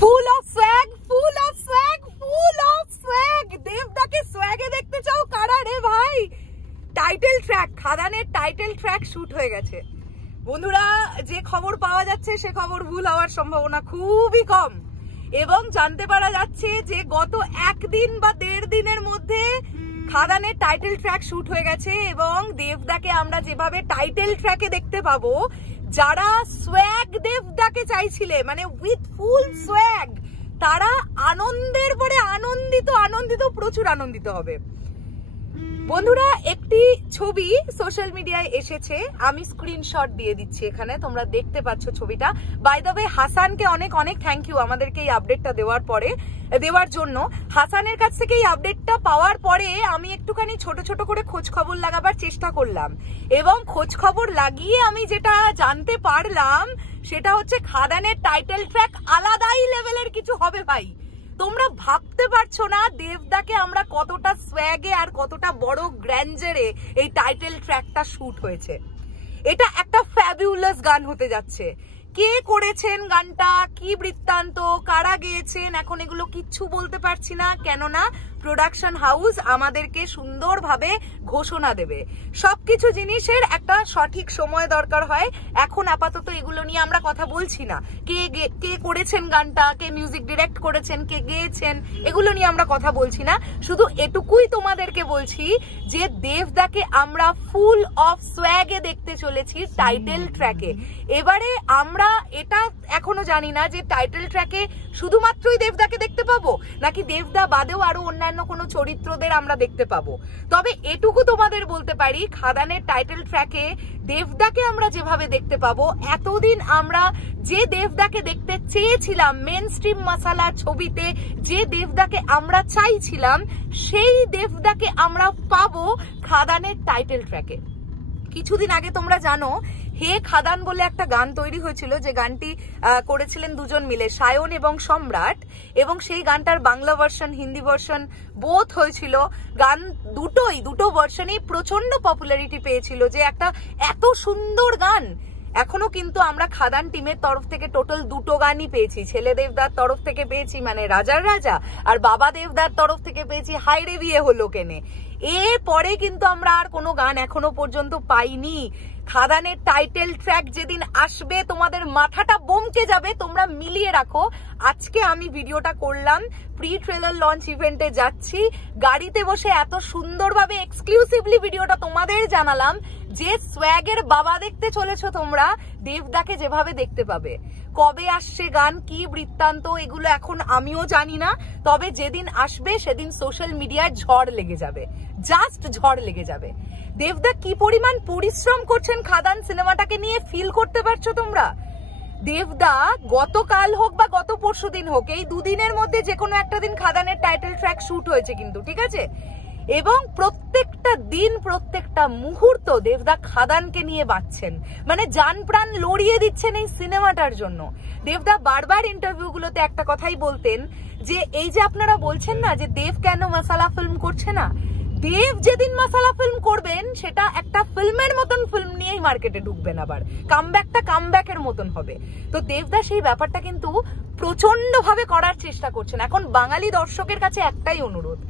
Full of swag, full of swag, full of swag. দেবদাকে সোয়াগে দেখতে চাও কারা রে ভাই? টাইটেল ট্র্যাক, খাদানের টাইটেল ট্র্যাক শুট হয়ে গেছে বন্ধুরা। যে খবর পাওয়া যাচ্ছে সে খবর ভুল হওয়ার সম্ভাবনা খুবই কম, এবং জানতে পারা যাচ্ছে যে গত একদিন বা 1.5 দিনের মধ্যে খাদানের টাইটেল ট্র্যাক শুট হয়ে গেছে, এবং দেবদাকে আমরা যেভাবে টাইটেল ট্র্যাকে দেখতে পাবো, যারা সোয়াগ দেবদাকে চাইছিলে, মানে উইথ ফুল সোয়াগ, তারা আনন্দের পরে আনন্দিত প্রচুর আনন্দিত হবে বন্ধুরা। একটি ছবি সোশ্যাল মিডিয়ায় এসেছে, আমি স্ক্রিনশট দিয়ে দিচ্ছি এখানে, তোমরা দেখতে পাচ্ছ ছবিটা। বাই দ্য ওয়ে, হাসানকে অনেক অনেক থ্যাংক ইউ আমাদেরকে এই আপডেটটা দেওয়ার জন্য। হাসানের কাছ থেকে এই আপডেটটা পাওয়ার পরে আমি একটুখানি ছোট করে খোঁজ খবর লাগাবার চেষ্টা করলাম, এবং খোঁজ খবর লাগিয়ে আমি যেটা জানতে পারলাম সেটা হচ্ছে খাদানের টাইটেল ট্র্যাক আলাদাই লেভেলের কিছু হবে ভাই। তোমরা ভাবতে পারছো না দেবদাকে আমরা কতটা সোয়াগে আর কতটা বড় গ্র্যান্ডারে এই টাইটেল ট্র্যাকটা শুট হয়েছে। এটা একটা ফ্যাবুলাস গান হতে যাচ্ছে। কে করেছেন গানটা, কি বৃত্তান্ত, কারা গেয়েছেন, এখন এগুলো কিচ্ছু বলতে পারছি না, কেননা প্রোডাকশন হাউস আমাদেরকে সুন্দরভাবে ঘোষণা দেবে। সবকিছু জিনিসের একটা সঠিক সময় দরকার হয়। এখন আপাতত এগুলো নিয়ে আমরা কথা বলছি না। কে করেছেন গানটা, কে মিউজিক ডিরেক্ট করেছেন, কে গেয়েছেন, এগুলো নিয়ে আমরা কথা বলছি না। শুধু এটুকুই তোমাদেরকে বলছি যে দেবদাকে আমরা ফুল অফ সোয়াগে দেখতে চলেছি টাইটেল ট্র্যাকে। এবারে আমরা এটা এখনো জানি না যে টাইটেল ট্র্যাকে শুধুমাত্রই দেবদাকে দেখতে পাবো, নাকি দেবদা বাদেও আরো অন্যান্য কোনো চরিত্রদের আমরা দেখতে পাবো। তবে এটুকু তোমাদের বলতে পারি, খাদানের টাইটেল ট্র্যাকে দেবদাকে আমরা যেভাবে দেখতে পাবো, এতদিন আমরা যে দেবদাকে দেখতে চেয়েছিলাম মেন স্ট্রিম মাসালার ছবিতে, যে দেবদাকে আমরা চাইছিলাম, সেই দেবদাকে আমরা পাবো খাদানের টাইটেল ট্র্যাকে। কিছুদিন আগে তোমরা জানো হে খাদান বলে একটা গান তৈরি হয়েছিল, যে গানটি করেছিলেন দুজন মিলে, সায়ন এবং সম্রাট, এবং সেই গানটার Bangla version, Hindi version both হয়েছিল। গান দুটো ভার্সনই প্রচন্ড পপুলারিটি পেয়েছিল, যে একটা এত সুন্দর গান। এখনো কিন্তু আমরা খাদান টিমের তরফ থেকে টোটাল 2টো গানই পেয়েছি। ছেলে দেবদার তরফ থেকে পেয়েছি মানে রাজার রাজা, আর বাবা দেবদার তরফ থেকে পেয়েছি হায়রে বিয়ে হলো কেনে। এরপরে কিন্তু আমরা আর কোনো গান এখনো পর্যন্ত পাইনি। খাদানের টাইটেল ট্র্যাক যেদিন আসবে তোমাদের মাথাটা বমকে যাবে, তোমরা মিলিয়ে রাখো। আজকে আমি ভিডিওটা করলাম, প্রি ট্রেলার লঞ্চ ইভেন্টে যাচ্ছি, গাড়িতে বসে এত সুন্দরভাবে এক্সক্লুসিভলি ভিডিওটা তোমাদের জানালাম যে সোয়াগের বাবা দেখতে চলেছো তোমরা, দেবদাকে যেভাবে দেখতে পাবে। কবে আসছে গান, কি বৃত্তান্ত, এগুলো এখন আমিও জানি না। তবে যেদিন আসবে সেদিন সোশ্যাল মিডিয়ায় ঝড় লেগে যাবে, জাস্ট ঝড় লেগে যাবে। দেবদা কি পরিমাণ পরিশ্রম করছেন খাদান সিনেমাটাকে নিয়ে ফিল করতে পারছো তোমরা? দেবদা গতকাল হোক বা গত পরশুদিন হোক, এই 2 দিনের মধ্যে যে কোনো একটা দিন খাদানের টাইটেল ট্র্যাক শুট হয়েছে কিন্তু, ঠিক আছে? এবং প্রত্যেকটা দিন, প্রত্যেকটা মুহূর্ত দেবদা খাদানকে নিয়ে বাঁচছেন, মানে জান প্রাণ লড়িয়ে দিচ্ছেন এই সিনেমাটার জন্য। দেবদা বারবার ইন্টারভিউগুলোতে একটা কথাই বলতেন, যে এই যে আপনারা বলছেন না যে দেব কেন মাসালা ফিল্ম করছে না, দেব যেদিন মাসালা ফিল্ম করবেন সেটা একটা ফিল্মের মতন ফিল্ম নিয়েই মার্কেটে ঢুকবেন, আবার কামব্যাকের মতন হবে। তো দেবদা সেই ব্যাপারটা কিন্তু প্রচন্ড ভাবে করার চেষ্টা করছেন। এখন বাঙালি দর্শকের কাছে একটাই অনুরোধ,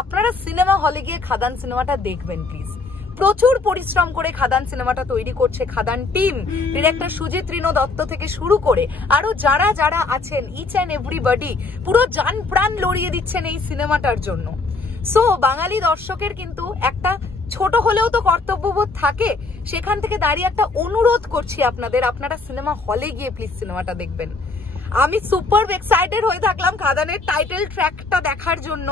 আপনারা সিনেমা হলে গিয়ে খাদান সিনেমাটা দেখবেন প্লিজ। প্রচুর পরিশ্রম করে খাদান সিনেমাটা তৈরি করছে খাদান টিম, ডিরেক্টর সুজিত রিনো দত্ত থেকে শুরু করে আরো যারা যারা আছেন, ইচ অ্যান্ড এভরিবডি পুরো জান প্রাণ লড়িয়ে দিচ্ছেন এই সিনেমাটার জন্য। সো বাঙালি দর্শকের কিন্তু একটা ছোট হলেও তো কর্তব্যবোধ থাকে, সেখান থেকে দাঁড়িয়ে একটা অনুরোধ করছি আপনাদের, আপনারা সিনেমা হলে গিয়ে প্লিজ সিনেমাটা দেখবেন। আমি সুপার এক্সাইটেড হয়ে থাকলাম খাদানের টাইটেল ট্র্যাকটা দেখার জন্য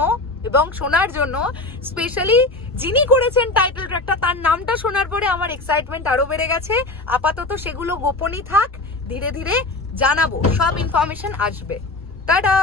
এবং শোনার জন্য। স্পেশালি যিনি করেছেন টাইটেল ট্র্যাকটা, তার নামটা শোনার পরে আমার এক্সাইটমেন্ট আরো বেড়ে গেছে। আপাতত সেগুলো গোপনই থাক, ধীরে ধীরে জানাবো, সব ইনফরমেশন আসবে। টাটা।